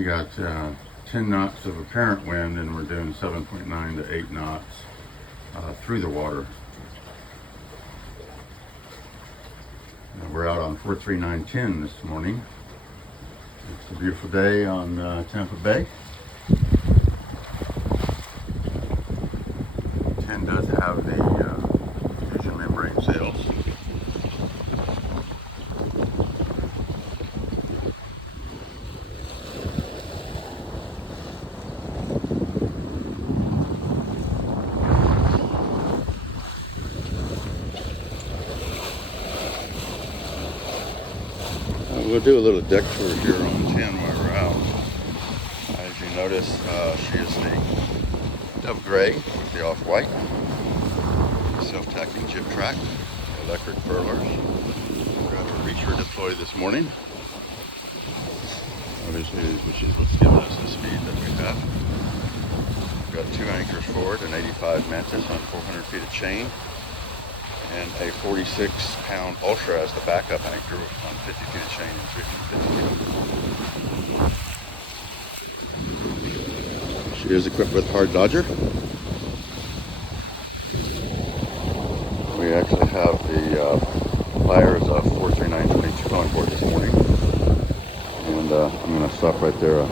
We got 10 knots of apparent wind, and we're doing 7.9 to 8 knots through the water. We're out on 43910 this morning. It's a beautiful day on Tampa Bay. 10 does have the fusion membrane sails. We'll do a little deck tour here on 10 while we're out. As you notice, she is the dove gray with the off-white, self-tacking jib track, electric furlers. We've got a reacher deployed this morning, obviously, which is what's giving us the speed that we have. We've got 2 anchors forward, an 85 Mantis on 400 feet of chain, and a 46-pound Ultra as the backup anchor on 50 feet of chain and 50 feet. She is equipped with hard dodger. We actually have the buyers of 43922 on board this morning, and I'm going to stop right there.